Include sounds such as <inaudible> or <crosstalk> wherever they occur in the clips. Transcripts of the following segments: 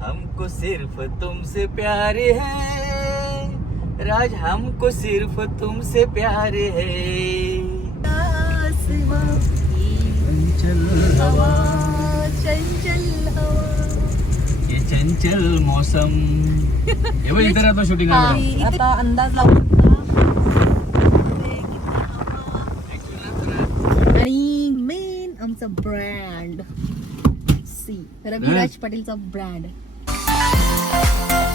हमको सिर्फ तुमसे प्यार है। राज हमको सिर्फ तुमसे प्यार है। चंचल हवा चंचल हवा ये चंचल मौसम। हे बघ इथं राहतो शूटिंग आता अंदाज लावू शकता आणि मेन आमचा ब्रँड सी रविराज पाटीलचा ब्रँड Thank you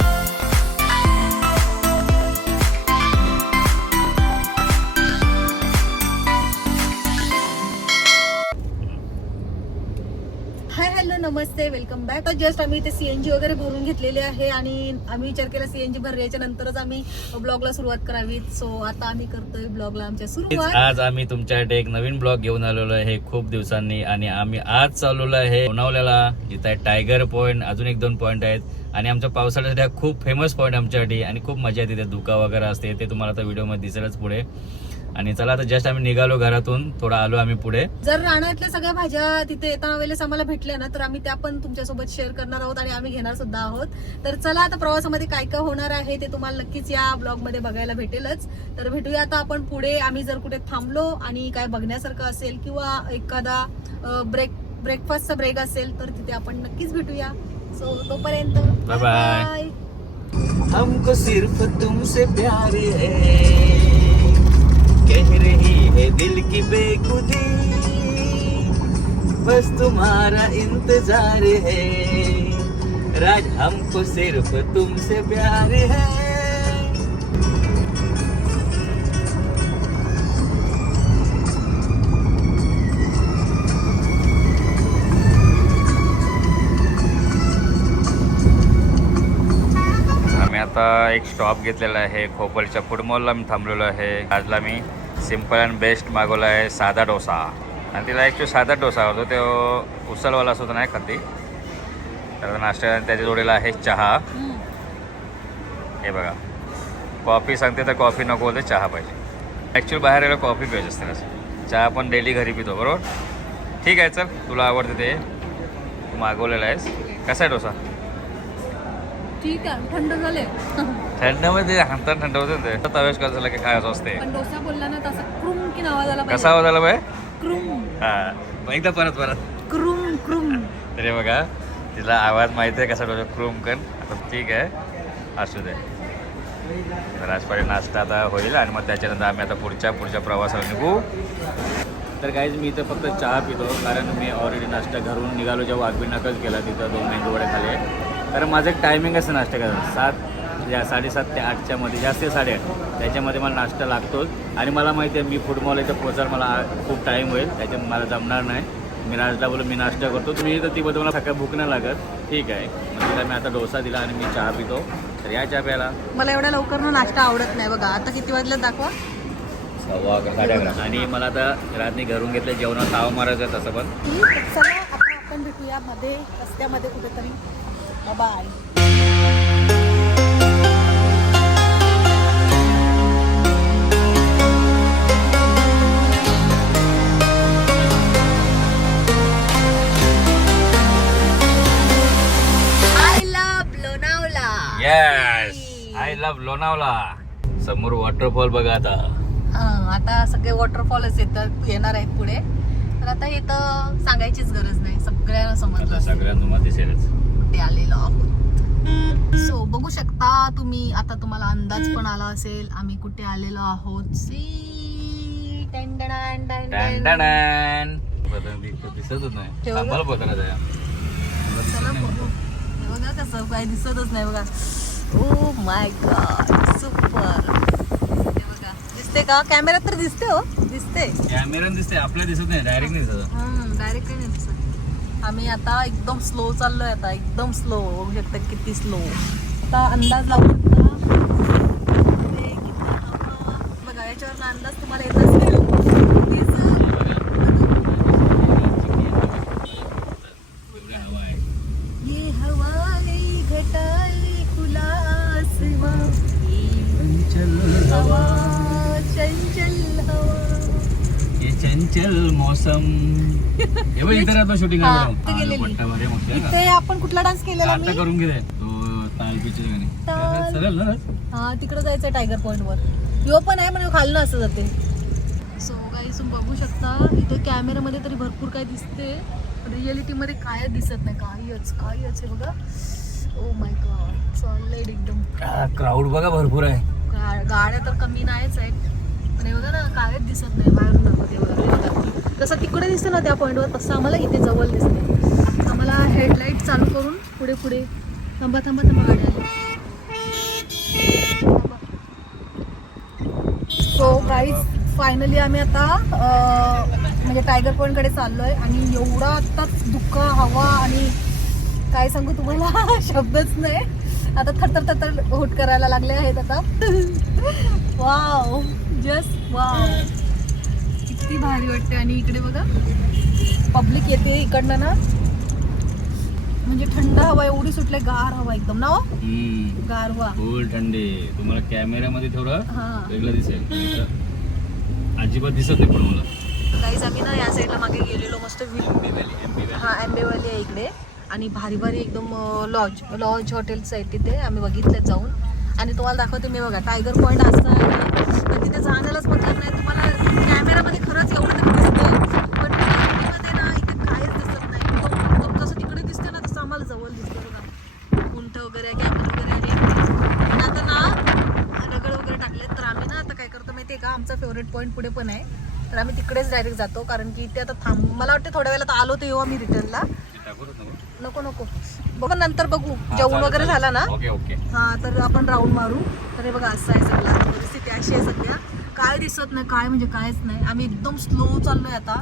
नमस्ते वेलकम बॅक जस्ट आम्ही ते सीएनजी वगैरे भरून घेतलेले आहे आणि आम्ही विचार केला सीएनजी भरल्याच्या नंतरच आम्ही ब्लॉगला सुरुवात करावी सो आता आम्ही करतोय ब्लॉगला आमच्या सुरुवात. आज आम्ही तुमच्यासाठी एक नवीन ब्लॉग घेऊन आलेलो आहे खूप दिवसांनी आणि आम्ही आज चालवलो आहे लोणावल्याला जिथं आहे टायगर पॉइंट अजून एक दोन पॉइंट आहेत. आणि आमच्या पावसाळ्यासाठी हा खूप फेमस पॉइंट आमच्यासाठी आणि खूप मजा येते तिथे. धुका वगैरे असते ते तुम्हाला आता व्हिडिओमध्ये दिसेलच पुढे. आणि चला आता जस्ट आम्ही निघालो घरातून. थोडा आलो आम्ही पुढे. जर रानातल्या सगळ्या भाज्या तिथे येताना वेळेस आम्हाला भेटल्या ना तर आम्ही त्या पण तुमच्यासोबत शेअर करणार आहोत आणि आम्ही घेणार सुद्धा आहोत. तर चला आता प्रवासामध्ये काय काय होणार आहे ते तुम्हाला नक्कीच या ब्लॉगमध्ये बघायला भेटेलच. तर भेटूया आता आपण पुढे. आम्ही जर कुठे थांबलो आणि काय बघण्यासारखं असेल किंवा एखादा ब्रेक ब्रेकफास्टचा ब्रेक असेल तर तिथे आपण नक्कीच भेटूया. सो तोपर्यंत bye. हमको सिर्फ तुमसे प्यार है। कह रही है दिल की बेखुदी। बस तुम्हारा इंतज़ार है। राज हमको सिर्फ़ तुमसे प्यार है। एक स्टॉप घेतलेला आहे. खोपलच्या फूड मॉलला मी थांबलेलो आहे. आजला मी सिंपल अँड बेस्ट मागवला आहे साधा डोसा. आणि तिला ॲक्च्युली साधा डोसा होतो तो उसलवाला सुद्धा नाही खाती तर नाश्ता त्याच्या जोडीला आहे चहा. हे बघा. कॉफी सांगते तर कॉफी नको होते चहा पाहिजे. ॲक्च्युली बाहेर यायला कॉफी पाहिजे असते ना. चहा आपण डेली घरी पितो बरोबर? ठीक आहे चल. तुला आवडते ते. तू मागवलेला आहेस. कसा आहे डोसा? ठीक आहे थंड झाले थंडमध्ये हातात थंड होते. ते तवेश कसं झालं की काय असं असते. पण डोसा बोलला ना तसा क्रुम की नावा झाला कसा आवाज आला बाय क्रुम हा. मग एकदा परत परत. क्रुम क्रुम तरी बघा तिला आवाज माहिती आहे कसा डोसा क्रूम कर. आता ठीक आहे. असू दे. तर आजपर्यंत नाश्ता आता होईल आणि मग त्याच्यानंतर आम्ही आता पुढच्या पुढच्या प्रवासाला निघू. तर काहीच मी इथं फक्त चहा पितो कारण मी ऑलरेडी नाश्ता घरून निघालो जेव्हा वाघबी नाकाच केला तिथं दोन मेंदूवडे खाले. कारण माझं एक टायमिंग असतं नाश्ता करायचं सात या साडेसात ते आठच्या मध्ये जास्त साडेआठ त्याच्यामध्ये मला नाश्ता लागतोच. आणि मला माहिती आहे मी फूड मॉल इथं पोचायला मला खूप टाईम होईल. त्याच्यामुळे मला जमणार नाही. मी नाश्ता बोलू मी नाश्ता करतो. तुम्ही तर ती बद्दल मला सकाळी भूक नाही लागत. ठीक आहे. मग तिला मी आता डोसा दिला आणि मी चहा पितो. तर या चहा प्यायला. मला एवढ्या लवकर ना नाश्ता आवडत नाही बघा. आता किती वाजल्यात दाखवा. सव्वा साडे अकरा. आणि मला आता रात्री घरून घेतलं जेवणात ताव मारायचं आहे तसं पण. चला आता आपण भेटूया मध्ये रस्त्यामध्ये कुठेतरी. बाय लोणावला समोर वॉटरफॉल बघा आता. आता सगळे वॉटरफॉलच येतात येणार आहेत पुढे. तर आता हे तर सांगायचीच गरज नाही सगळ्यांना समजलं. सगळ्यांना दिसेलच कुठे आलेलो आहोत? सो बघू शकता तुम्ही आता तुम्हाला अंदाज पण आला असेल आम्ही कुठे आलेलो आहोत. सी दिसतच नाही. बघा. कसं काय दिसतच नाही बघा. ओ माय गॉड सुपर बघा दिसते का? कॅमेऱ्यात तर दिसते हो दिसते. कॅमेरा दिसते आपल्या दिसत नाही डायरेक्ट नाही दिसत. डायरेक्ट नाही दिसत. आम्ही आता एकदम स्लो चाललोय आता एकदम स्लो बघू शकता किती स्लो आता अंदाज लावू शकता. बघा याच्यावर अंदाज तुम्हाला येत असेल तीच- एवढी हवा आहे ये हवा नई घटाली खुला आसमां ये चंचल हवा चंचल हवा ये चंचल मौसम. <laughs> हे बघ राहतो शूटिंग हा, इथे गेलेली. इथे आपण कुठला डान्स केलेला मी? करून घे. तो गाणे ताल. चालेल ना हा तिकडे जायचंय टायगर पॉइंट वर. यो पण आहे म्हणजे खालनं असं जाते. सो काही तुम्ही बघू शकता इथे कॅमेरामध्ये तरी भरपूर काय दिसते. रिअलिटी मध्ये काय दिसत नाही काहीच काहीच आहे बघा. ओ माय गॉड चाललंय एकदम. क्राऊड बघा भरपूर आहे. गा- गाड्या तर कमी नाहीच आहेत. पण बघा ना कायच दिसत नाही बाहेरून दाखवते जसं तिकडे दिसतं ना त्या पॉईंटवर तसं आम्हाला इथे जवळ दिसते आम्हाला हेडलाईट चालू करून पुढे पुढे. थांबा थांबा थांबा गाडी आली. सो गाईज फायनली आम्ही आता म्हणजे टायगर पॉईंटकडे चाललो आहे आणि एवढा आता दुःख हवा आणि काय सांगू तुम्हाला? <laughs> शब्दच नाही. आता थरथर थरथर होट करायला लागले आहेत आता. <laughs> वाव जस्ट वाव किती भारी वाटते आणि इकडे बघा पब्लिक येते इकडनं ना. म्हणजे थंड हवा एवढी सुटले गार हवा एकदम. ना हो? गार हवा. फुल थंडी. तुम्हाला कॅमेऱ्यामध्ये थोडं हा. वेगळं दिसेल. अजिबात दिसत नाही पण मला. काहीच आम्ही ना या साईडला मागे गेलेलो मस्त व्ह्यू हा आंबेवाली आहे इकडे. आणि भारी भारी एकदम लॉज लॉज हॉटेल्स आहेत तिथे. आम्ही बघितले जाऊन. आणि तुम्हाला दाखवते मी बघा टायगर पॉईंट असं आहे. पण तिथे जाण्यालाच मतलब नाही तुम्हाला कॅमेरामध्ये खरंच एवढं दिसते पण रिअलिटीमध्ये ना इथे काहीच दिसत नाही. जसं तिकडे दिसते ना तसं आम्हाला जवळ दिसतं बघा. उंट वगैरे कॅमेरा वगैरे आहे. पण आता ना दगड वगैरे टाकलेत. तर आम्ही ना आता काय करतो माहितीये का? आमचा फेवरेट पॉईंट पुढे पण आहे. तर आम्ही तिकडेच डायरेक्ट जातो. कारण की इथे आता थांब मला वाटतं थोड्या वेळेला आता आलो तर येऊ आम्ही रिटर्नला नको नको. बघू नंतर बघू. जेवण वगैरे झाला ना? Okay okay. हा तर आपण राऊंड मारू. तर हे बघा असं आहे सगळं. परिस्थिती अशी आहे सध्या. काय दिसत नाही काय म्हणजे कायच नाही. आम्ही एकदम स्लो चाललोय आता.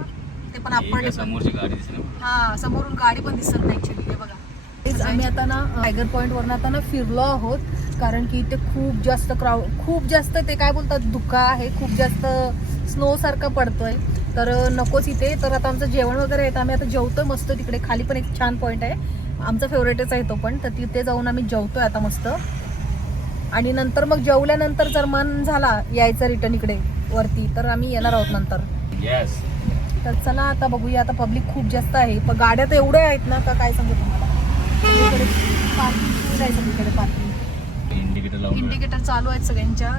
ते पण आपण समोरची गाडी दिसली हा समोरून गाडी पण दिसत नाही ऍक्च्युली हे बघा. तेच आम्ही आता ना टायगर पॉईंट वरनं आता ना फिरलो आहोत. कारण की इथे खूप जास्त क्राऊड खूप जास्त ते काय बोलतात धुका आहे. खूप जास्त स्नो सारखा पडतोय. तर नकोच इथे. तर आता आमचं जेवण वगैरे आहे तर आम्ही आता जेवतोय मस्त तिकडे. खाली पण एक छान पॉईंट आहे. आमचा फेवरेटच आहे तो पण. तर तिथे जाऊन आम्ही जेवतोय आता मस्त. आणि नंतर मग जेवल्यानंतर जर मन झाला यायचं रिटर्न इकडे वरती तर आम्ही येणार आहोत नंतर. येस तर चला आता बघूया आता पब्लिक खूप जास्त आहे. पण गाड्या तर एवढ्या आहेत ना का काय सांगू तुम्हाला? पार्किंग आहे सगळीकडे पार्किंग इंडिकेटर चालू आहेत सगळ्यांच्या.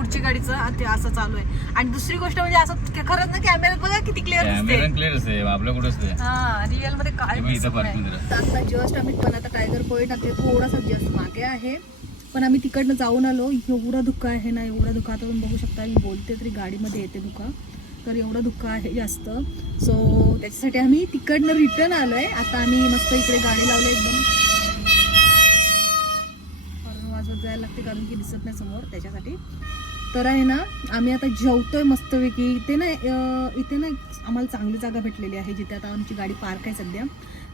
पुढची गाडीचं आ- ते असं चालू आहे. आणि दुसरी गोष्ट म्हणजे असं खरंच ना कॅमेऱ्यात बघा किती क्लिअर कॅमेरा दिसते क्लिअर असते आपल्या कुठं असते हा रिअलमध्ये काय हे. आता जस्ट आम्ही पण आता टायगर पॉईंट आता थोडासा जस्ट मागे आहे. पण आम्ही तिकडनं जाऊन आलो. एवढा धुका आहे ना एवढा धुका. आता तुम्ही बघू शकता मी बोलते तरी गाडीमध्ये येते धुका. तर एवढा धुका आहे जास्त. सो त्याच्यासाठी आम्ही तिकडनं रिटर्न आलोय. आता आम्ही मस्त इकडे गाडी लावली एकदम. जायला लागते कारण की दिसत नाही समोर त्याच्यासाठी. तर आहे ना आम्ही आता जेवतोय मस्तपैकी. इथे ना इथे ना आम्हाला चांगली जागा भेटलेली आहे जिथे आता आमची गाडी पार्क आहे सध्या.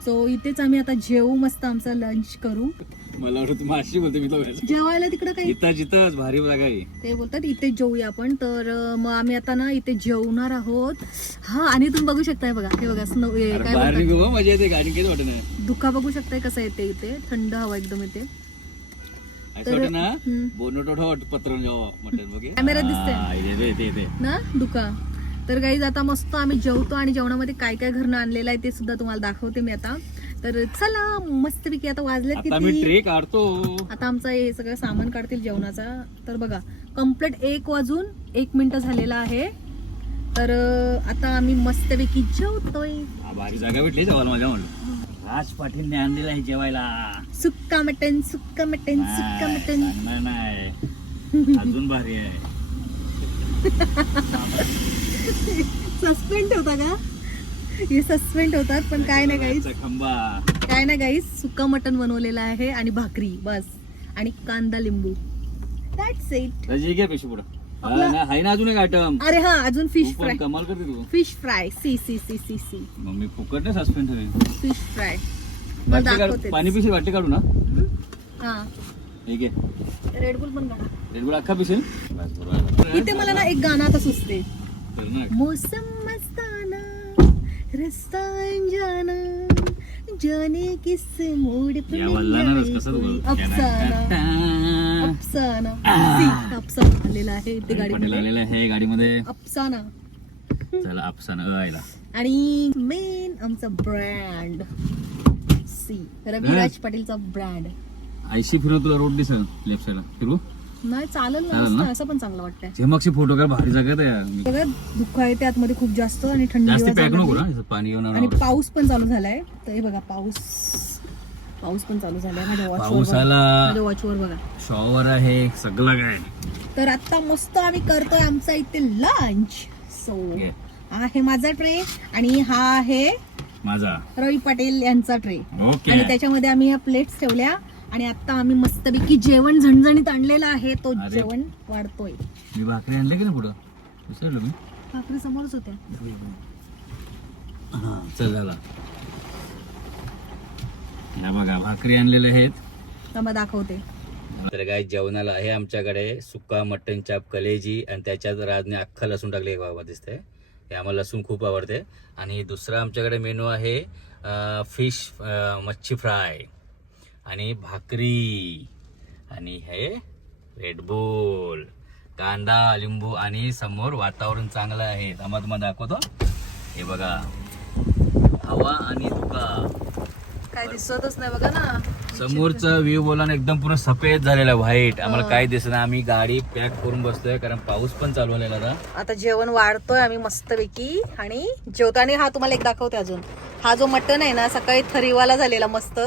सो इथेच आम्ही आता जेवू मस्त आमचा लंच करू. मला अशी बोलते मी जेवायला तिकडं काही? भारी जागा आहे. ते बोलतात इथे जेवूया आपण. तर मग आम्ही आता ना इथे जेवणार आहोत. हा आणि तुम्ही बघू शकताय बघा. हे बघा स्नो हे काय नाही धुका बघू शकताय कसं येते इथे? थंड हवा एकदम येते. असं ना पत्र दिसतंय. येते येते येते ना? दुका. तर काही आता मस्त आम्ही जेवतो आणि जेवणामध्ये काय काय घरनं आणलेलं आहे ते सुद्धा तुम्हाला दाखवते मी आता. तर चला मस्तपैकी आता मी किती? आता आमचं हे सगळं सामान काढतील जेवणाचा. तर बघा कंप्लीट एक वाजून एक मिनिट झालेला आहे. तर आता आम्ही मस्तपैकी जेवतोय. भारी जागा भेटली जेवायला माझ्या म्हणलं राज पाटीलने आणलेला आहे जेवायला. सुक्का मटन सुक्का मटन सुक्का नाही, मटन सांगणार नाही. अजून भारी आहे. सस्पेंड होता का? हे सस्पेंड होतात पण काय नाही गाईस खंबा. काय नाही गाईस सुक्का मटन बनवलेलं आहे आणि भाकरी बस. आणि कांदा लिंबू. दॅट्स इट रजी घ्या पेशी पुढं. आपला- आहे ना अजून एक आयटम अरे हा अजून फिश फ्राय कमाल करते तू. फिश फ्राय सी सी सी सी सी. मग मी फुकट नाही सस्पेंड ठेवेन. फिश फ्राय बाटली काढू पाणी पिशील वाटते काढू ना? हा. ठीक आहे. रेडबुल पण काढा. रेडबुल अख्खा पिशील? बस बरोबर इथे मला ना एक गाणं आता सुचते कर ना. मौसम मस्ताना रस्ता अनजाना जाने किस मूड पे या वल्लानं आए कसं कोई तू अफसाना। अफसाना। सी, अफसाना आलेला आहे पाटील गाडीमध्ये. आलेला आहे गाडीमध्ये. अफसाना. चला अफसाना आयला. आणि मेन आमचा ब्रँड सी रविराज पाटीलचा ब्रँड ऐंशी फिरव तुला रोड दिसल लेफ्ट साईडला फिरू नाही चालेल ना चालेल ना? असं पण चांगलं वाटतंय. झेमकचे फोटो काय भारी जागा आहे. यार मी- बघा धुक्का येते आतमध्ये खूप जास्त आणि थंडी जास्त पॅक नको लागली. पाणी येऊन आणि पाऊस पण चालू झालाय. तर हे बघा पाऊस. पाऊस पण चालू झालाय माझ्या पाऊस वॉचवर आला वॉचवर बघा. शॉवर आहे सगळं काय. तर आता मस्त आम्ही करतोय आमचा इथे लंच सो घे. हा आहे माझा ट्रे आणि हा आहे माझा. रवी पाटील यांचा ट्रे ओके आणि त्याच्यामध्ये आम्ही ह्या प्लेट्स ठेवल्या. आणि आता आम्ही मस्तपैकी जेवण झणझणीत आणलेलं आहे. तो अरे. जेवण वाढतोय. मी भाकरी आणले की ना पुढं? विसरलो मी. भाकरी समोरच होत्या. हा चल झाला या बघा भाकरी आणलेले आहेत. तर मग दाखवते. तर काय जेवणाला आहे आमच्याकडे सुका मटन चाप कलेजी आणि त्याच्यात राजने अख्खा लसूण टाकले एक बाबा दिसते हे आम्हाला लसूण खूप आवडते. आणि दुसरा आमच्याकडे मेनू आहे फिश मच्छी फ्राय आणि भाकरी. आणि हे रेडबुल कांदा लिंबू आणि समोर वातावरण चांगलं आहे. आम्हाला तुम्हाला दाखवतो. हे बघा. हवा आणि धुका. काय दिसतच नाही बघा ना. समोरचा व्ह्यू बोला ना एकदम पूर्ण सफेद झालेला व्हाईट आम्हाला काय दिसत नाही आम्ही गाडी पॅक करून बसतोय कारण पाऊस पण चालू आता. आता जेवण वाढतोय आम्ही मस्तपैकी. आणि जेवताना हा तुम्हाला एक दाखवते अजून. हा जो मटन आहे ना सकाळी थरीवाला झालेला मस्त.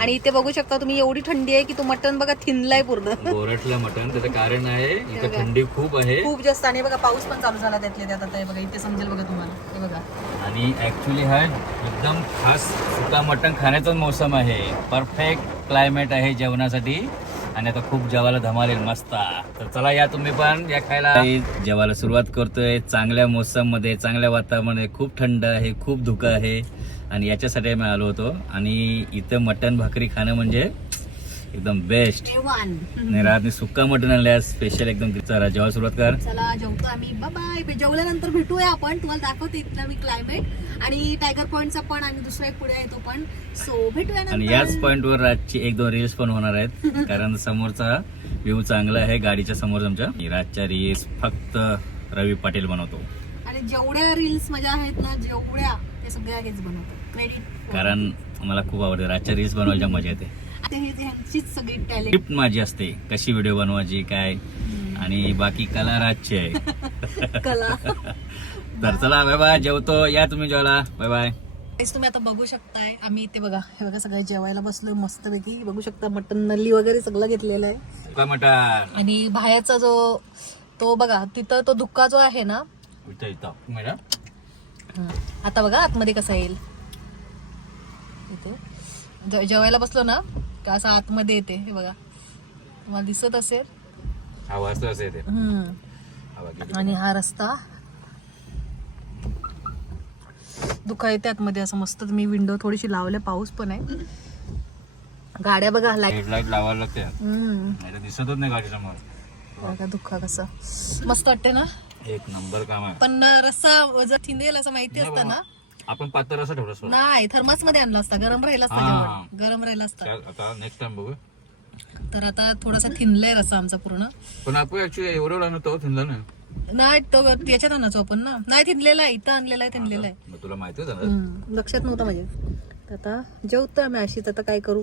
आणि इथे बघू शकता तुम्ही एवढी थंडी आहे की तो मटन बघा थिनलाय पूर्ण. गोरटलं मटण त्याचं कारण आहे <laughs> इथं. थंडी खूप आहे. खूप जास्त आणि बघा पाऊस पण चालू झाला त्यातल्या त्यात आता हे बघा इथे समजेल बघा तुम्हाला. हे बघा. आणि ऍक्च्युली हा एकदम खास सुका मटण खाण्याचाच मोसम आहे. परफेक्ट क्लायमेट आहे जेवणासाठी. आणि आता खूप जेवायला धमालेल मस्त. तर चला या तुम्ही पण या खायला. जेवायला सुरुवात करतोय चांगल्या मोसममध्ये चांगल्या वातावरणामध्ये. खूप थंड आहे खूप धुकं आहे. आणि याच्यासाठी आम्ही आलो होतो. आणि इथं मटण भाकरी खाणं म्हणजे एकदम बेस्ट रातने सुक्का मटण आणल्या स्पेशल एकदम चला जेव्हा सुरुवात कर. चला जेवतो आम्ही. बाय जेवल्यानंतर भेटूया आपण. तुम्हाला दाखवते इथलं मी क्लायमेट आणि टायगर पॉइंटचा पण आणि दुसरा एक पुढे येतो पण. सो भेटूया आणि याच पॉइंट वर रातची एक दोन रील्स पण होणार आहेत. <laughs> कारण समोरचा व्ह्यू चांगला आहे गाडीच्या समोर आमच्या. रातच्या रील्स फक्त रवी पाटील बनवतो. आणि जेवढ्या रील्स माझ्या आहेत ना जेवढ्या ते सगळ्या हेच क्रेडिट कारण मला खूप आवडते. रातच्या रील्स बनवायच्या मजा येते. ह्यांचीच सगळी टॅलेंट माझी असते. कशी व्हिडिओ बनवायची काय? आणि बाकी कला रातची आहे. <laughs> कला. <laughs> तर चला बाय बाय जेवतो. या तुम्ही जेवायला. बाय बाय तुम्ही आता बघू शकताय आम्ही इथे बघा हे बघा सगळे जेवायला बसलोय मस्तपैकी. बघू शकता मटन नल्ली वगैरे सगळं घेतलेलं आहे. मटण? आणि बाहेरचा जो तो बघा तिथं तो धुक्का जो आहे ना. आता बघा आतमध्ये कसा येईल. जेवायला बसलो ना का असं आतमध्ये येते हे बघा. तुम्हाला दिसत असेल. आवाज असे येते. हम्म. आणि हा रस्ता. दुखा येते आतमध्ये असं मस्त मी विंडो थोडीशी लावले पाऊस पण आहे. गाड्या बघा लाइट हेडलाईट लावायला लागते. दिसतच नाही गाडी समोर. बघा दुःखा कसं. मस्त वाटते ना? एक नंबर काम आहे. पण रस्सा जर थिंदेल असं माहिती असतं ना आपण पात्र असं ठेवलं सोडा. नाही थर्मासमध्ये आणला असता. गरम राहिला असता हा. जेवण. गरम राहिला असता. चल, आता नेक्स्ट टाइम बघू. तर आता थोडासा थिनलाय रस्सा आमचा पूर्ण. पण आपण ऍक्च्युली एवढं वेळा तो थिंडला नाही. नाही तो याच्यात आणायचो आपण ना. नाही थिनलेला आहे. इथं आणलेला आहे थिनलेला आहे. मग तुला माहिती होतं ना. हम्म, लक्षात नव्हतं माझ्या. तर आता जेवतोय आम्ही अशीच आता काय करू?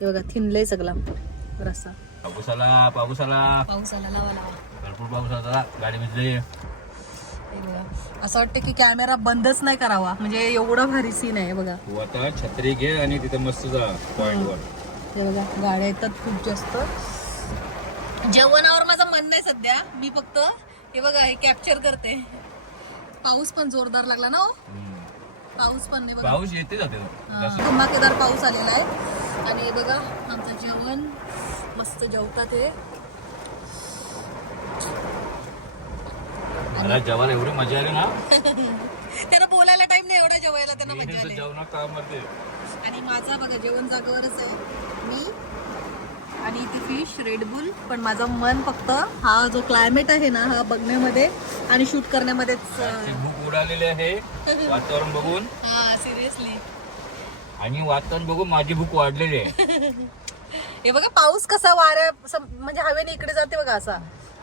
हे बघा थिनलंय सगळा. रस्सा. पाऊस आला पाऊस आला. पाऊस आला लावा लावा. भरपूर पाऊस आला. गाडी भिजली. असं वाटतं की कॅमेरा बंदच नाही करावा. म्हणजे एवढा भारी सीन आहे बघा. तू आता छत्री घे आणि तिथे मस्त जा पॉइंट वर. हे बघा गाड्या येतात खूप जास्त. जेवणावर माझं मन नाही सध्या. मी फक्त हे बघा हे कॅप्चर करते. पाऊस पण जोरदार लागला ना हो? पाऊस पण नाही बघा. पाऊस येते जाते. हा, धमाकेदार पाऊस आलेला आहे. आणि हे बघा आमचं जेवण. मस्त जेवतात हे. मला जेवायला एवढी मजा आली ना? <laughs> त्यांना बोलायला टाइम नाही एवढा जेवायला त्यांना मजा आली. जेवणात काम करते. आणि माझा बघा जेवण जागेवरच आहे. मी आणि ती फिश रेडबुल पण माझं मन फक्त हा जो क्लायमेट आहे ना हा बघण्यामध्ये आणि शूट करण्यामध्येच भूक उडालेली आहे <laughs> वातावरण बघून. हा सिरियसली आणि वातावरण बघून माझी भूक वाढलेली आहे. <laughs> हे बघा पाऊस कसा वाऱ्या म्हणजे हवेने इकडे जाते बघा असा.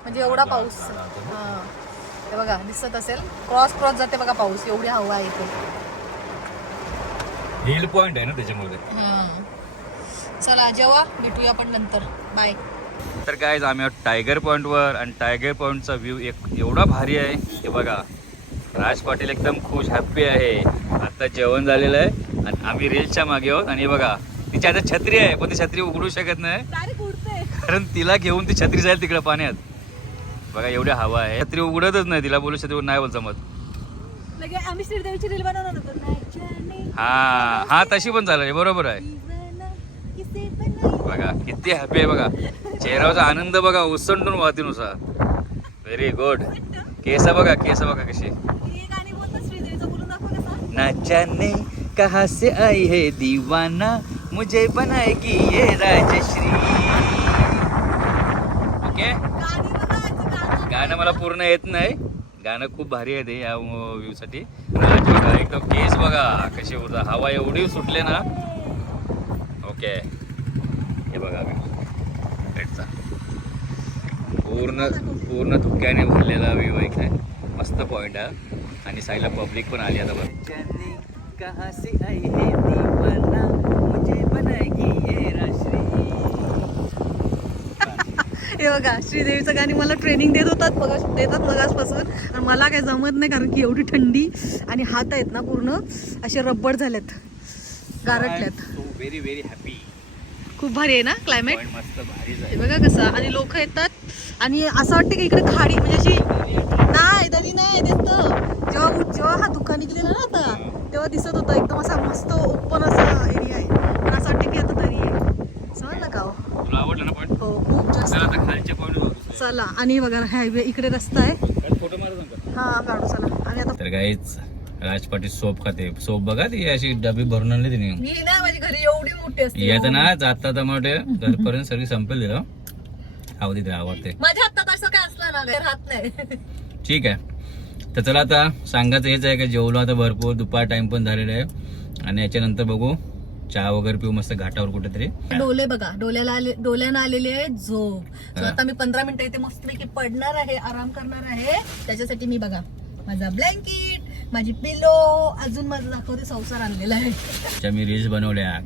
म्हणजे एवढा पाऊस. हा बघा दिसत असेल. क्रॉस क्रॉस जाते बघा पाऊस. एवढी हवा आहे इथे. हिल पॉइंट आहे ना त्याच्यामध्ये. चला जेव्हा भेटूया आपण नंतर. बाय तर काय आम्ही आहोत टायगर पॉईंटवर आणि टायगर पॉईंटचा व्ह्यू एक एवढा भारी आहे हे बघा राज पाटील एकदम खुश हॅप्पी आहे. आता जेवण झालेलं आहे आणि आम्ही रेल्सच्या मागे आहोत आणि हे बघा तिची आता छत्री आहे. पण ती छत्री उघडू शकत नाही. कारण तिला घेऊन ती छत्री जाईल तिकडे पाण्यात. बघा एवढी हवा आहे. छत्री उघडतच नाही तिला बोलू छत्री नाही बोल जमत. लगे आम्ही श्रीदेवीची रील बनवणार होतो. नाचाने हा हा तशी पण चालेल बरोबर आहे. बघा किती हॅपी आहे बघा. चेहऱ्यावरचा आनंद बघा उसंटून वाहते नुसार व्हेरी गुड केस बघा केस बघा कशी. गाणी बोलतात श्रीदेवीचं बोलून दाखव कसं न जाने कहा से आई है दीवाना मुझे बनाएगी ये राजश्री. ओके आजची गाणं. मला पूर्ण येत नाही. गाणं खूप भारी आहे ते या व्ह्यूसाठी. बघा एकदम केस बघा कशी उरता हवा एवढी सुटले ना. ओके. हे बघा भेटचा पूर्ण पूर्ण धुक्याने भरलेला व्ह्यू एक आहे मस्त पॉईंट आहे. आणि साईडला पब्लिक पण आली आता बघ कहा से आई है बघा श्रीदेवीचं गाणी मला ट्रेनिंग देत होतात बघा देतात मगासपासून. आणि मला काय जमत नाही कारण की एवढी थंडी आणि हात आहेत ना पूर्ण असे रब्बड झालेत गारटल्यात व्हेरी व्हेरी हॅपी खूप भारी आहे ना क्लायमेट हे बघा कसं आणि लोक येतात आणि असं वाटतं की इकडे खाडी म्हणजे अशी नाही दरी नाही दिसत. जेव्हा जेव्हा हा धुका निघलेला ना आता तेव्हा दिसत होतं एकदम असा मस्त ओपन असा एरिया आहे पण असं वाटतं की आता दरी आहे समजलं का हो? तुला आवडलं ना पॉइंट हो खूप जास्त चला आता खालच्या पॉइंट चला. आणि बघा हायवे इकडे रस्ता आहे. फोटो मारा हा काढू चला. आणि आता तर काहीच राजपाटी सोप खाते. सोप बघा ती अशी डबी भरून आणली तिने. मी ना माझी घरी एवढी मोठी असते. येत ना जाता टमाटे घरपर्यंत सगळी संपेल दिलं आवडते तिला आवडते माझ्या हातात असं काय असलं ना घर हात नाही. ठीक आहे. तर चला आता सांगायचं हेच आहे की जेवलो आता भरपूर. दुपार टाइम पण झालेला आहे. आणि याच्यानंतर बघू. चहा वगैरे पिऊ मस्त घाटावर कुठेतरी. डोले बघा डोल्याला आले डोल्यानं आलेली आहे झोप. आता मी पंधरा मिनिटं इथे मस्तपैकी पडणार आहे आराम करणार आहे. त्याच्यासाठी मी बघा माझा ब्लँकेट माझी पिलो अजून माझं दाखवते संसार आणलेला आहे. मी रील्स बनवल्या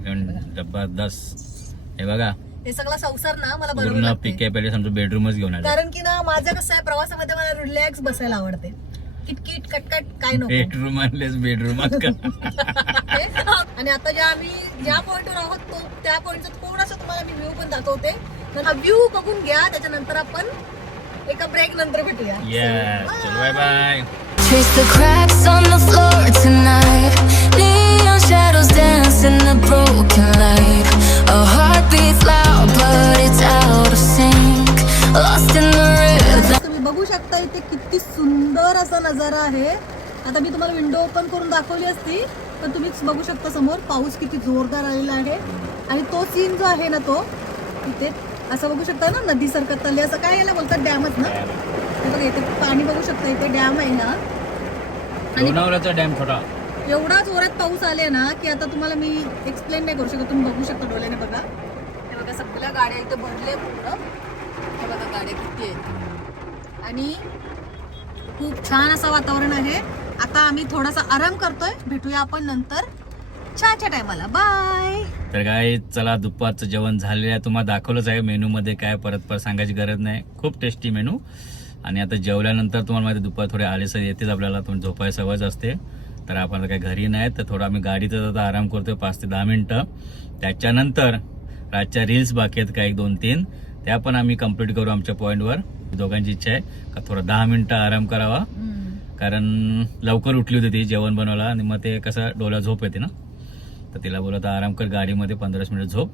जबरदस्त हे बघा. हे सगळा संसार ना मला बरोबर पहिले समजा बेडरूमच घेऊन कारण की ना माझं कसं आहे प्रवासामध्ये मला रिलॅक्स बसायला आवडते किटकिट कटकट काय नको बेडरूम आणलेस बेडरूम आणि आता ज्या आम्ही ज्या पॉइंटवर आहोत तो त्या पॉइंटचा थोडासा तुम्हाला मी व्ह्यू पण दाखवते तर हा व्ह्यू बघून घ्या त्याच्यानंतर आपण एका ब्रेक नंतर भेटूया येस चल bye bye Trace the cracks on the floor tonight. Neon shadows dance in the broken light. A heart beats loud, but it's out of sync. Lost in the rhythm. तुम्ही बघू शकता इथे किती सुंदर असा नजारा आहे. आता मी तुम्हाला विंडो ओपन करून दाखवली असती पण तुम्हीच बघू शकता समोर पाऊस किती जोरदार आलेला आहे. आणि तो सीन जो आहे ना तो इथे असं बघू शकता ना नदीसारखं तले असं काय याला बोलतात डॅमच ना? हे बघा इथे पाणी बघू शकता इथे डॅम आहे ना. आणि लोणावळ्याचा डॅम छोटा. एवढा जोरात पाऊस आले ना की आता तुम्हाला मी एक्सप्लेन नाही करू शकत तुम्ही बघू शकता डोळ्याने बघा. हे बघा सगळ्या गाड्या इथे भरले पूर्ण. हे बघा गाड्या किती आहेत. आणि खूप छान असं वातावरण आहे. आता आम्ही थोडासा आराम करतोय. भेटूया आपण नंतर. चहाच्या टायमाला बाय तर काय चला दुपारचं जेवण झालेलं आहे. तुम्हाला दाखवलंच आहे मेनू मध्ये काय परत परत सांगायची गरज नाही. खूप टेस्टी मेनू आणि आता जेवल्यानंतर तुम्हाला माहिती दुपार थोडे आलेसर येतेच आपल्याला. तुम्ही झोपाय सवयच असते. तर आपण काही घरी नाही तर थोडं आम्ही गाडीतच आता आराम करतोय पाच ते दहा मिनटं. त्याच्यानंतर रातच्या रील्स बाकी आहेत काही दोन तीन. त्या पण आम्ही कंप्लीट करू आमच्या पॉईंटवर दोघांची इच्छा आहे का थोडं दहा मिनिटं आराम करावा. कारण लवकर उठली होती ती जेवण बनवायला आणि मग ते कसं डोला झोप येते ना. तर तिला बोलत आराम कर गाडीमध्ये पंधरा मिनिट झोप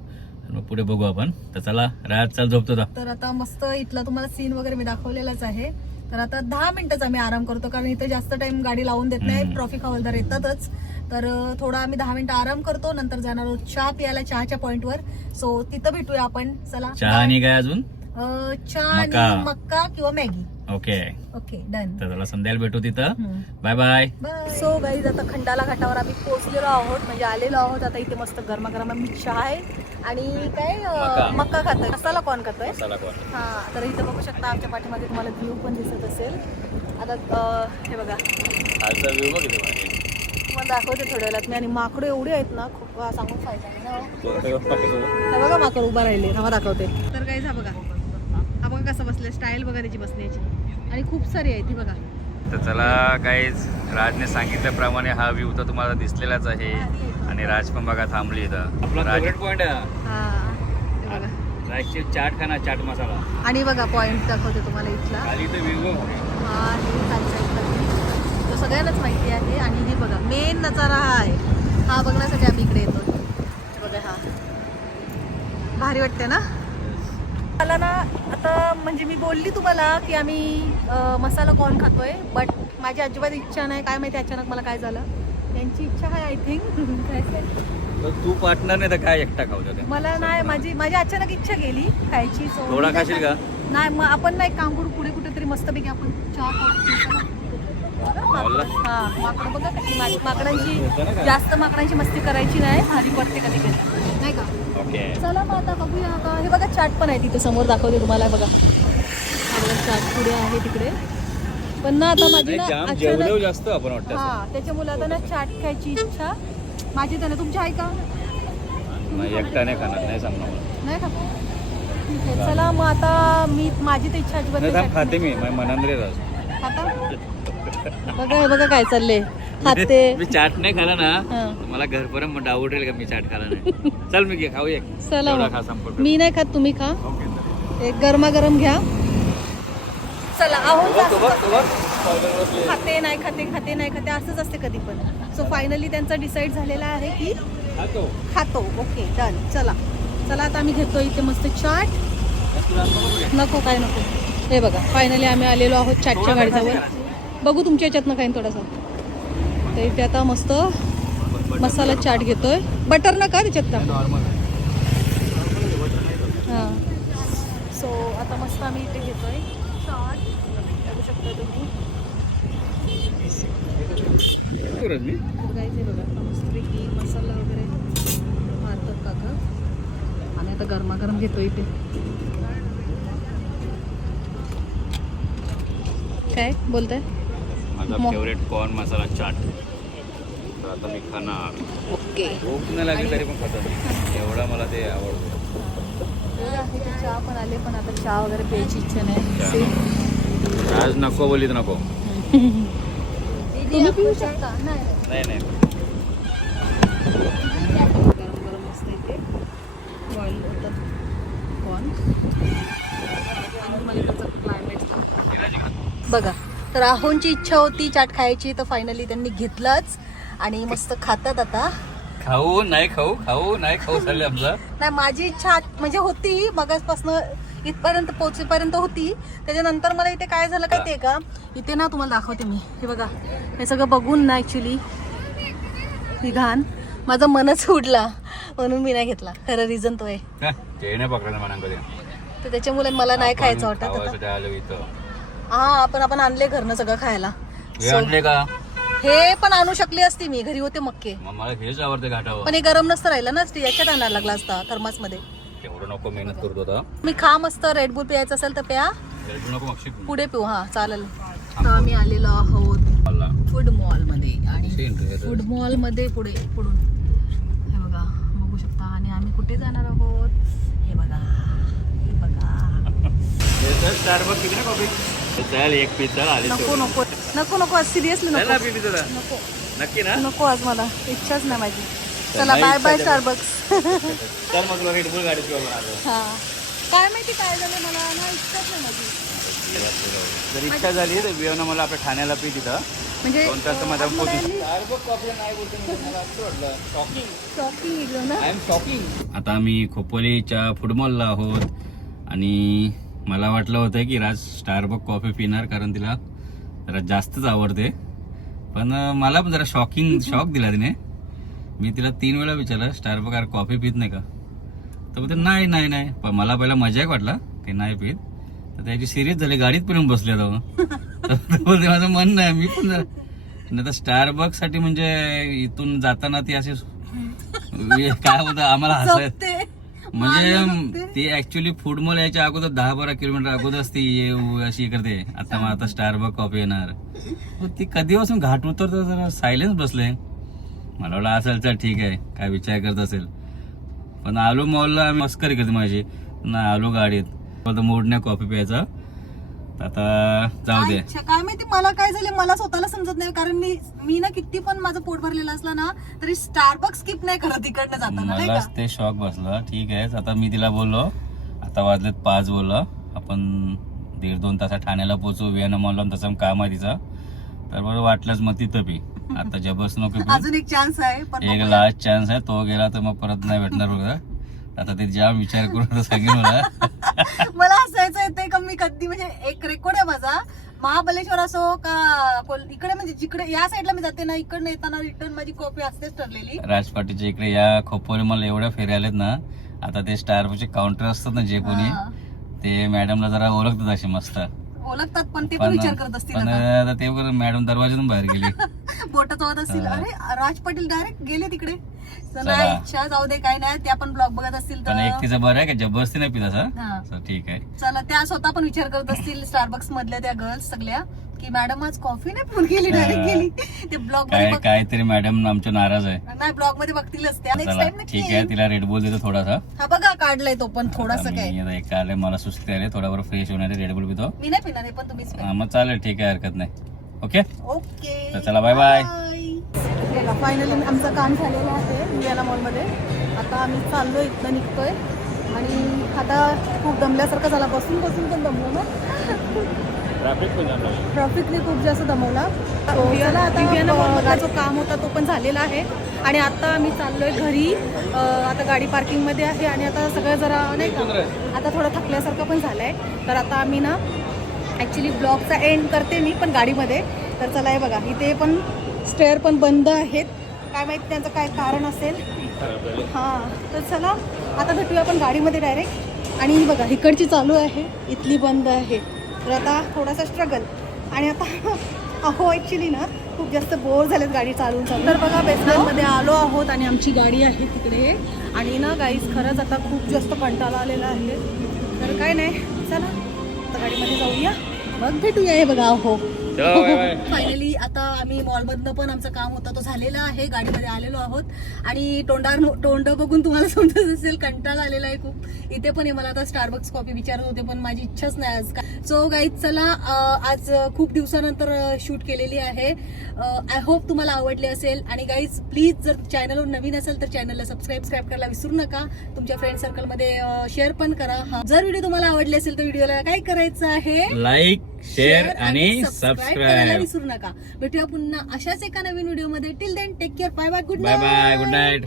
मग पुढे बघू आपण. तर चला रात चाल झोपतो. तर आता मस्त इथला तुम्हाला सीन वगैरे मी दाखवलेलाच आहे. तर आता दहा मिनिटच आम्ही आराम करतो कारण इथे जास्त टाइम गाडी लावून देत नाही. ट्रॉफिक हवालदार येतातच. तर थोडा आम्ही दहा मिनिटं आराम करतो नंतर जाणार आहोत चहा प्यायला चहाच्या पॉइंटवर सो तिथं भेटूया आपण. चला चहा आणि काय अजून? चहा मका. मक्का किंवा मॅगी. ओके. Okay done. तर संध्याकाळी भेटू तिथं. बाय बाय सो गाईज आता खंडाला घाटावर आम्ही पोहोचलेलो आहोत म्हणजे आलेलो आहोत. आता इथे मस्त गरमागरम आम्ही चहा आहे. आणि काय मका. अं, मक्का खातोय. मसाला कॉर्न खातोय? चला हा तर इथे बघू शकता आमच्या पाठीमागे तुम्हाला व्ह्यू पण दिसत असेल. आता अं, हे बघा. खालचा व्ह्यू बघ इथे भारी. तुम्हाला दाखवते थोड्या वेळात. मी आणि माकडं एवढे आहेत ना खूप सांगून फायदा नाही ना हो. बघा माकड उभा राहिले. हा दाखवते. तर काय हा बघा. बघा कसं बसले? स्टाईल बघा त्याची बसण्याची. आणि खूप सारी आहे ती बघा. तर चला काहीच राजने सांगितल्याप्रमाणे हा व्ह्यू तर तुम्हाला दिसलेलाच आहे. आणि राज पण बघा थांबली इथं. राज पॉइंट आहे हा. हे बघा. राजची चाट खाना चाट मसाला. आणि बघा पॉइंट दाखवते तुम्हाला इथला. खाली तर विंगो हा हे तो सगळ्यांनाच माहिती आहे आणि हे बघा मेन नजारा हा आहे. हा बघण्यासाठी आम्ही इकडे येतो. बघा हा. भारी वाटते ना? मला ना आता म्हणजे मी बोलली तुम्हाला की आम्ही मसाला कॉर्न खातोय बट माझी अजिबात इच्छा नाही. काय माहिती अचानक मला काय झालं? यांची इच्छा आहे आय <laughs> थिंक तू पार्टनर नाही तर काय एकटा खाऊ मला नाही माझी माझी अचानक इच्छा गेली खायची थोडा खाशील का? नाही मग आपण नाही काम करू पुढे कुठेतरी मस्तपैकी आपण चहा? हा माकडं बघा कशी माकडांची? जास्त माकडांची मस्ती करायची नाही भारी पडते कधी कधी नाही का? ओके चला मग आता बघूया का हे बघा चाट पण आहे तिथे. समोर दाखवते तुम्हाला बघा. चाट पुढे आहे तिकडे. पण ना आता माझी ना अचानक जास्त आपण वाटतं. हा त्याच्यामुळे आता ना चाट खायची इच्छा. माझी त्याने तुमची आहे का? नाही एकटा नाही खाणार. नाही सांगणार. नाही का ठीक आहे. चला मग आता मी माझी तर इच्छा अजिबात नाही खाते. मी. मनांद्रे खाता? बघा बघा काय चाललंय. खाते. मी चाट नाही खाला ना. मला घरपर्यंत डाऊट येईल का मी चाट खाला नाही. चल मी घे खाऊ एक. चला. खा संपत मी नाही खात तुम्ही खा. एक गरमागरम घ्या. चला आहो खाते नाही खाते खाते नाही खाते असंच असते कधी पण. सो फायनली त्यांचा डिसाईड झालेला आहे की खातो. ओके डन चला. चला आता आम्ही घेतो इथे मस्त चाट. नको काय नको. हे बघा फायनली आम्ही आलेलो आहोत चाटच्या गाडीजवळ. बघू तुमच्या याच्यातनं काही थोडासा. तर इथे आता मस्त मसाला चाट घेतोय. बटर नका त्याच्यात का हां. सो आता मस्त आम्ही इथे घेतोय. चाट बघू शकता तुम्ही. मी बघायचे बघा. मस्तपैकी मसाला वगैरे मारतात काका. आणि आता गरमागरम घेतोय इथे. काय? बोलताय? माझा फेवरेट कॉर्न मसाला चाट तर आता मी खाणार. ओके. भूक नाही लागली तरी पण खातो एवढा मला ते आवडतं. चहा पण आले पण आता चहा वगैरे प्यायची इच्छा नाही. आज नको बोलीत नको. तुम्ही पिऊ शकता. नाही. नाही नाही. गरम गरम मस्त इथे. बॉईल होतात कॉर्न आणि तुम्हाला इकडचं क्लायमेट बघा. तर राहुलची इच्छा होती चाट खायची तर फायनली त्यांनी घेतलंच. आणि मस्त खातात आता. खाऊ नाही खाऊ खाऊ नाही खाऊ चालले आमचं. नाही माझी इच्छा म्हणजे होती मगासपासून इथपर्यंत पोहोचेपर्यंत होती. त्याच्यानंतर मला इथे काय झालं काय ते का? इथे ना तुम्हाला दाखवते मी. हे बघा हे सगळं बघून ना ॲक्च्युली ही घाण माझं मनच उडला म्हणून मी नाही घेतला. खरं रिझन तो आहे. ते नाही पकडलं म्हणा कधी. तर त्याच्यामुळे मला नाही खायचं वाटत हा पण आपण आणले घरनं सगळं खायला. हे So, आणले का? हे पण आणू शकली असती मी. घरी होते मक्के. मला हेच आवडते घाटावर. पण हे गरम नसतं राहिलं ना? याच्यात आणायला लागला असता थर्मासमध्ये. तेवढं नको मेहनत करतो आता. मी खा मस्त रेडबुल प्यायचं असेल तर प्या. रेडबुल नको मागशी पुढे पिऊ हा चालेल. तर आम्ही आलेलो आहोत मला फूड मॉलमध्ये आणि फूड मॉलमध्ये पुढे पुढून. हे बघा बघू शकता. आणि आम्ही कुठे जाणार आहोत? हे बघा हे बघा. <laughs> स्टारबक किती ना कॉफी. चल एक पीस चल आली नको नको. नको नको आज सिरियसली नको. नको. नक्की ना? नको आज मला. इच्छाच नाही माझी. चला बाय बाय स्टारबक्स चल मग तुला रेडबुल गाडी हा. काय माहिती काय झालं मला? ना इच्छाच नाही माझी. जर इच्छा झाली तर बियाणं मला आपल्या ठाण्याला पी तिथं. म्हणजे आता आम्ही खोपोलीच्या फुटबॉलला आहोत आणि मला वाटलं होतं की राज स्टारबक कॉफी पिणार कारण तिला जरा जास्तच आवडते. पण मला पण जरा शॉकिंग <laughs> शॉक दिला तिने. मी तिला तीन वेळा विचारलं स्टारबक कॉफी पित नाही का? तर बोलते नाही नाही नाही. पण मला पहिला मजाक वाटला की नाही पित. तर त्याची सिरीज झाली गाडीत पण बसले आता <laughs> तर बोलते माझं मन नाही मी पण जरा- नाही तर स्टारबकसाठी म्हणजे इथून जाताना ती असे <laughs> काय होतं आम्हाला हसाय झोपते म्हणजे ती ऍक्च्युली फूड मॉल यायच्या अगोदर दहा बारा किलोमीटर अगोदरच ती ये- अशी करते. आता मग आता स्टारबक कॉफी येणार. ती कधीपासून घाट उतरतो जरा सायलेन्स बसले. मला वाटलं असेल तर ठीक आहे. काय विचार करत असेल. पण आलो मॉलला मस्करी करते माझी. ना आलो गाडीत. बोलतो मूड नाही कॉफी प्यायचा. आता जाऊ दे. अच्छा, काय माहिती? मला काय झालं मला स्वतःला समजत नाही कारण मी मी ना किती पण माझं पोट भरलेलं असलं ना तरी स्टारबक्स स्किप नाही करत इकडनं जाताना नाही मलाच का? ते शॉक बसला. ठीक आहे आता मी तिला बोललो. आता वाजलेत पाच बोललो. आपण दीड दोन तासात ठाण्याला पोहोचू वियाना मॉलला तसं काम आहे तिचा. तर बरं वाटलंच मग तिथं पी आता जबस नको. <laughs> अजून एक चान्स आहे पण एक बघूया. लास्ट चान्स आहे. तो गेला तर मग परत नाही भेटणार बघा आता ते जाम विचार करून सांगेन मला. मला हसायचं येते का मी कधी म्हणजे एक रेकॉर्ड आहे माझा. महाबलेश्वर असो का इकडे म्हणजे जिकडे या साईडला मी जाते ना इकडनं येताना रिटर्न माझी कॉपी असतेच ठरलेली. राजपाटीच्या इकडे या खोपोली मला एवढ्या फेऱ्या आलेत ना आता ते स्टारचे काउंटर असतात ना जे कोणी. ते मॅडमला जरा ओळखतात असे मस्त. ओळखतात पण ते पण विचार करत असतील ते मॅडम दरवाजातून बाहेर गेली. वाद असतील. अरे राज पाटील डायरेक्ट गेले तिकडे. चला. नाही इच्छा जाऊ दे काय नाही ते आपण ब्लॉग बघत असतील पण तर. एक तिचं बरं आहे का? जबरदस्ती नाही हा. तर ठीक आहे. चला त्या स्वतः पण विचार करत असतील स्टारबक्स मधल्या त्या गर्ल्स सगळ्या की मॅडम आज कॉफी नाही फोन केली डायरेक्ट हा. गेली. ते ब्लॉग काय बघ- काहीतरी मॅडम आमच्या नाराज आहे. नाही ब्लॉगमध्ये बघतीलच त्या. नेक्स्ट चला टाइम ठीक आहे तिला रेडबुल देतो थोडासा. हा बघा काढलाय तो पण थोडासा आता काय. मी आता एक आले मला सुस्ती आले फ्रेश होणार रेडबुल पितो. मी नाही पिणार आहे पण तुम्हीच हा, मग चालेल ठीक आहे हरकत नाही. ओके ओके तर चला, bye bye. फायनली आमचं काम झालेलं आहे इंडियाना मॉलमध्ये आता आम्ही चाललोय इथं निघतोय. आणि आता खूप दमल्यासारखं झाला. बसून बसून पण दमलो ना. ट्रॅफिकने खूप जास्त दमवला. चला आता जो काम होता तो पण झालेला आहे. आणि आता आम्ही चाललोय घरी. अं, आता गाडी पार्किंगमध्ये आहे आणि आता सगळं जरा नाही का? आता थोडं थकल्यासारखं पण झालंय. तर आता आम्ही ना ॲक्च्युली ब्लॉगचा एंड करते मी पण गाडीमध्ये. तर चला हे बघा इथे पण स्टेअर पण बंद आहेत. काय माहिती त्यांचं काय कारण असेल. हां तर चला आता भेटूया आपण गाडीमध्ये डायरेक्ट आणि बघा इकडची चालू आहे इथली बंद आहे. तर आता थोडासा स्ट्रगल आणि आता <laughs> अहो ॲक्च्युली ना खूप जास्त बोर झालेत गाडी चालवून चालून तर बघा बेसलाईनमध्ये आलो आहोत आणि आमची गाडी आहे तिकडे. आणि ना गाईज खरंच आता खूप जास्त कंटाळा आलेला आहे. तर काय नाही चला आता गाडीमध्ये जाऊया. मग भेटूया हे बघा हो फायनली <laughs> आता आम्ही मॉलमधनं पण आमचं काम होतं तो झालेला आहे गाडीमध्ये आलेलो आहोत. आणि तोंडार तोंड बघून तुम्हाला <laughs> समजत असेल कंटाळा आलेला आहे खूप. इथे पण हे मला आता स्टारबक्स कॉफी विचारत होते पण माझी इच्छाच नाही आज. सो गाईज चला आज खूप दिवसानंतर शूट केलेली आहे. आय होप तुम्हाला आवडली असेल. आणि गाईज प्लीज जर चॅनलवर नवीन असेल तर चॅनलला सबस्क्राईब करायला विसरू नका. तुमच्या फ्रेंड सर्कलमध्ये शेअर पण करा. हा. जर व्हिडिओ तुम्हाला आवडले असेल तर व्हिडिओला काय करायचं आहे? लाईक शेअर आणि सबस्क्राईब करायला विसरू नका. भेटूया पुन्हा अशाच एका नवीन व्हिडिओमध्ये. Till then take care bye bye good bye bye good night